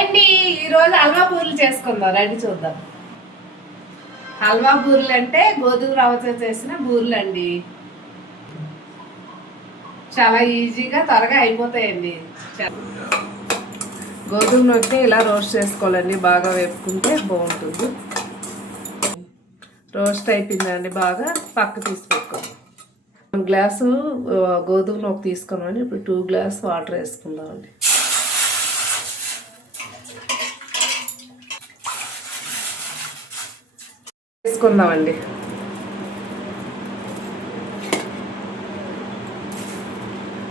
అండి, ఈరోజు హల్వా పూరీలు చేసుకుందాం. రండి చూద్దాం. హల్వా పూరీలు అంటే గోధుమ రవ్వతో చేసిన బూరెలు అండి. చాలా ఈజీగా త్వరగా అయిపోతాయండి. గోధుమ నొక్కి ఇలా రోస్ట్ చేసుకోవాలండి. బాగా వేపుకుంటే బాగుంటుంది. రోస్ట్ అయిపోయిందండి. బాగా పక్క తీసి పెట్టుకోండి. 1 గ్లాసు గోధుమ నొక్కి తీసుకున్నామండి. ఇప్పుడు 2 గ్లాస్ వాటర్ వేసుకుందామండి. వేసుకుందామండి.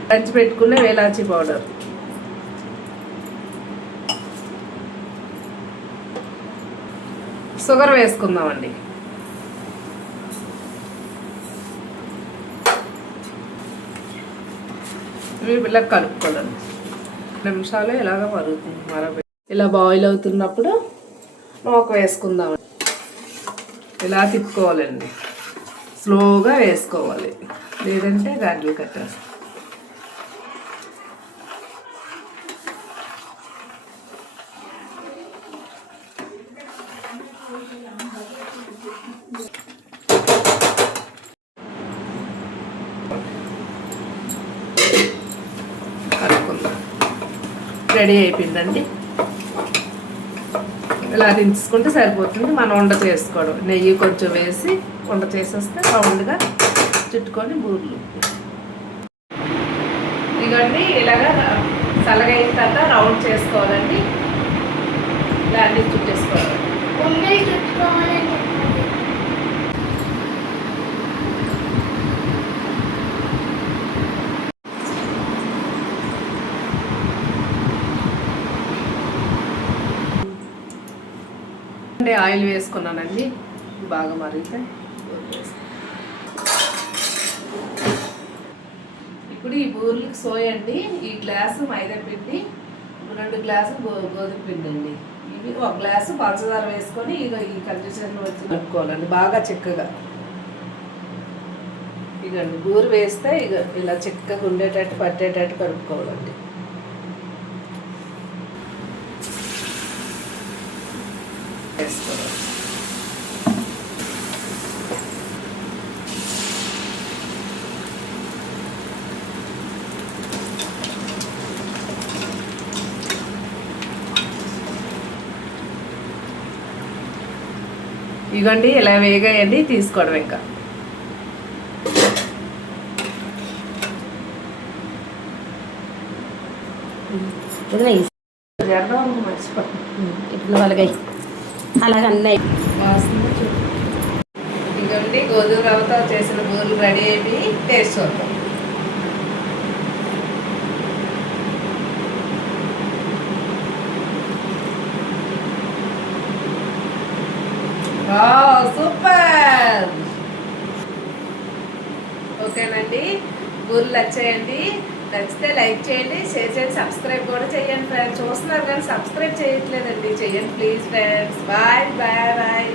దంచి పెట్టుకునే వేలాచి పౌడర్, షుగర్ వేసుకుందామండి. ఇలా కలుపుకోవాలి. 2 నిమిషాలు ఇలాగ మరుగుతుంది. ఇలా బాయిల్ అవుతున్నప్పుడు నూక వేసుకుందాం. ఇలా తిప్పుకోవాలండి. స్లోగా వేసుకోవాలి, లేదంటే గడ్డలు కట్టేస్తాం. రెడీ అయిపోయిందండి. ఇలా దించుకుంటే సరిపోతుంది. మనం వండ చేసుకోవడం. నెయ్యి కొంచెం వేసి వండ చేసేస్తే రౌండ్గా చుట్టుకొని బూరెలు. ఇదిగోండి, ఇలాగా చల్లగా అయిన తర్వాత రౌండ్ చేసుకోవాలండి. ఇలా అన్ని చుట్టేసుకోవాలి. ఆయిల్ వేసుకున్నానండి. బాగా మరిగితే ఇప్పుడు ఈ బూరెలకు సోయండి. ఈ గ్లాసు మైదా పిండి, 2 గ్లాసులు గోధుమ పిండి అండి. ఇవి 1 గ్లాసు పంచదార వేసుకొని ఈ కన్సిస్టెన్సీలో వచ్చి కలుపుకోవాలండి. బాగా చిక్కగా. ఇదండి బూరె వేస్తే ఇలా చిక్కగా ఉండేటట్టు పట్టేటట్టు కలుపుకోవాలండి. వేసుకోవాలి. ఇవ్వండి, ఇలా వేగాయండి. తీసుకోవడం ఇంకా. ఇవ్వండి, గోధుమ రవ్వతో చేసిన బూరెలు రెడీ అయిపోయి టేస్ట్ చూద్దాం. సూపర్. ఓకేనండి, బూరెలు వచ్చాయండి. నచ్చితే లైక్ చేయండి, షేర్ చేయండి, సబ్స్క్రైబ్ కూడా చేయండి ఫ్రెండ్స్. చూస్తున్నారు కానీ సబ్స్క్రైబ్ చేయట్లేదండి. చేయండి please friends. Bye bye bye.